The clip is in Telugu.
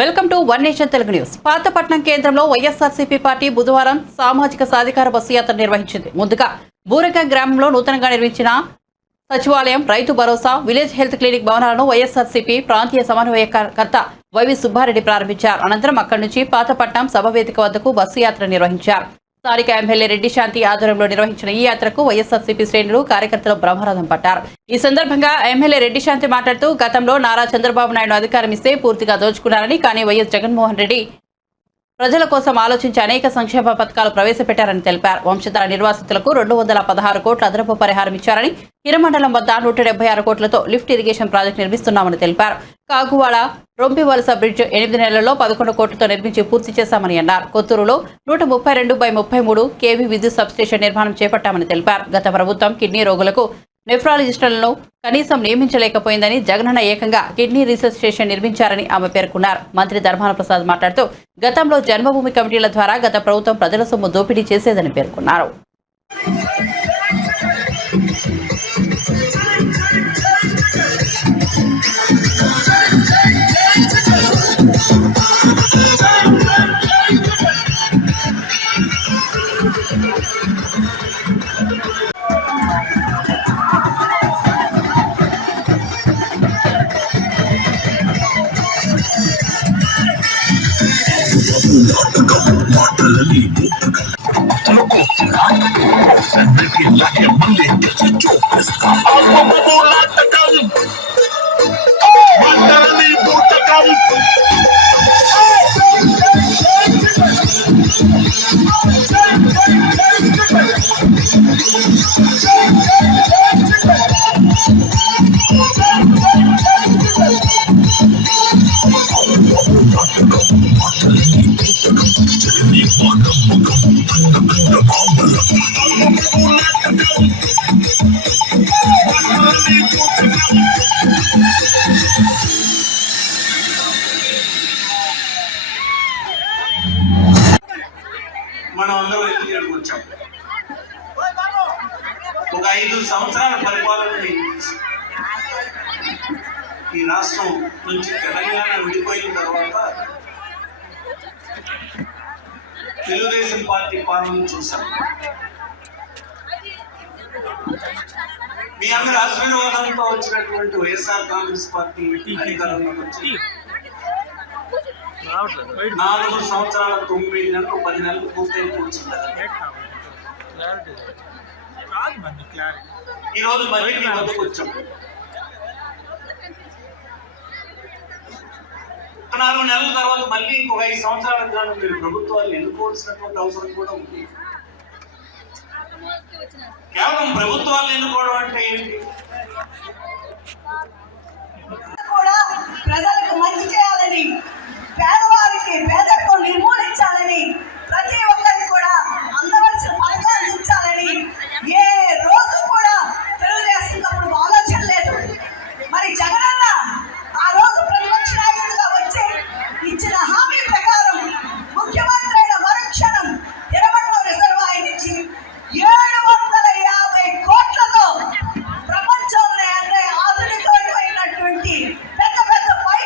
Welcome to one nation Telugu news. Pathapatnam కేంద్రంలో వైఎస్ఆర్సీపీ పార్టీ బుధవారం సామాజిక సాధికార బస్సు యాత్ర నిర్వహించింది. ముందుగా బూరగ గ్రామంలో నూతనంగా నిర్మించిన సచివాలయం, Rythu Bharosa, village health clinic భవనాలను వైఎస్ఆర్సీపీ ప్రాంతీయ సమన్వయకర్త వైవి సుబ్బారెడ్డి ప్రారంభించారు. అనంతరం అక్కడి నుంచి పాతపట్నం సభ వేదిక వద్దకు బస్సు యాత్ర నిర్వహించారు. స్థానిక ఎమ్మెల్యే రెడ్డి శాంతి ఆధ్వర్యంలో నిర్వహించిన ఈ యాత్రకు వైఎస్ఆర్సీపీ శ్రేణులు, కార్యకర్తలు బ్రహ్మరథం పట్టారు. ఈ సందర్భంగా ఎమ్మెల్యే రెడ్డి శాంతి మాట్లాడుతూ, గతంలో నారా చంద్రబాబు నాయుడు అధికారం ఇస్తే పూర్తిగా దోచుకున్నారని, కానీ వైఎస్ జగన్మోహన్ రెడ్డి ప్రజల కోసం ఆలోచించి అనేక సంక్షేమ పథకాలు ప్రవేశపెట్టారని తెలిపారు. వంశధార నిర్వాసితులకు 216 కోట్ల అదనపు పరిహారం ఇచ్చారని, హిరమండలం వద్ద 176 కోట్లతో లిఫ్ట్ ఇరిగేషన్ ప్రాజెక్టు నిర్మిస్తున్నామని తెలిపారు. కాగువాడ రొంపివలస బ్రిడ్జ్ 8 నెలల్లో 11 కోట్లతో నిర్మించి పూర్తి చేశామని అన్నారు. కొత్తూరులో 132/33 కేవీ విద్యుత్ సబ్స్టేషన్ నిర్మాణం చేపట్టామని తెలిపారు. గత ప్రభుత్వం కిడ్నీ రోగులకు నెఫ్రాలజిస్టులను కనీసం నియమించలేకపోయిందని, జగనన్న ఏకంగా కిడ్నీ రీసెర్చ్ స్టేషన్ నిర్మించారని ఆమె పేర్కొన్నారు. మంత్రి ధర్మాన ప్రసాద్ మాట్లాడుతూ, గతంలో జన్మభూమి కమిటీల ద్వారా గత ప్రభుత్వం ప్రజల సొమ్ము దోపిడీ చేసేదని పేర్కొన్నారు. మనం అందరం ఎన్నికలకు వచ్చాం. ఒక 5 సంవత్సరాల పరిపాలనని ఈ రాష్ట్రం నుంచి తెలంగాణ విడిపోయిన తర్వాత తెలుగుదేశం పార్టీ పాలన చూసాం. మీ అందరి ఆశీర్వాదంతో వచ్చినటువంటి వైఎస్ఆర్ కాంగ్రెస్ పార్టీ అధికారంలోకి వచ్చి 4 సంవత్సరాల 9 నెలలు 10 నెలలు పూర్తయి కూర్చుంది. ఈ రోజు మళ్ళీ మీ వద్దకు వచ్చాం. 4 నెలల తర్వాత మళ్ళీ ఇంకొక 5 సంవత్సరాల కాలం మీరు ప్రభుత్వాలు ఎన్నుకోవాల్సినటువంటి అవసరం కూడా ఉంది. కేవలం ప్రభుత్వాలు ఎన్నుకోవడం అంటే ఏంటి? ప్రజలకు మంచి చేయాలని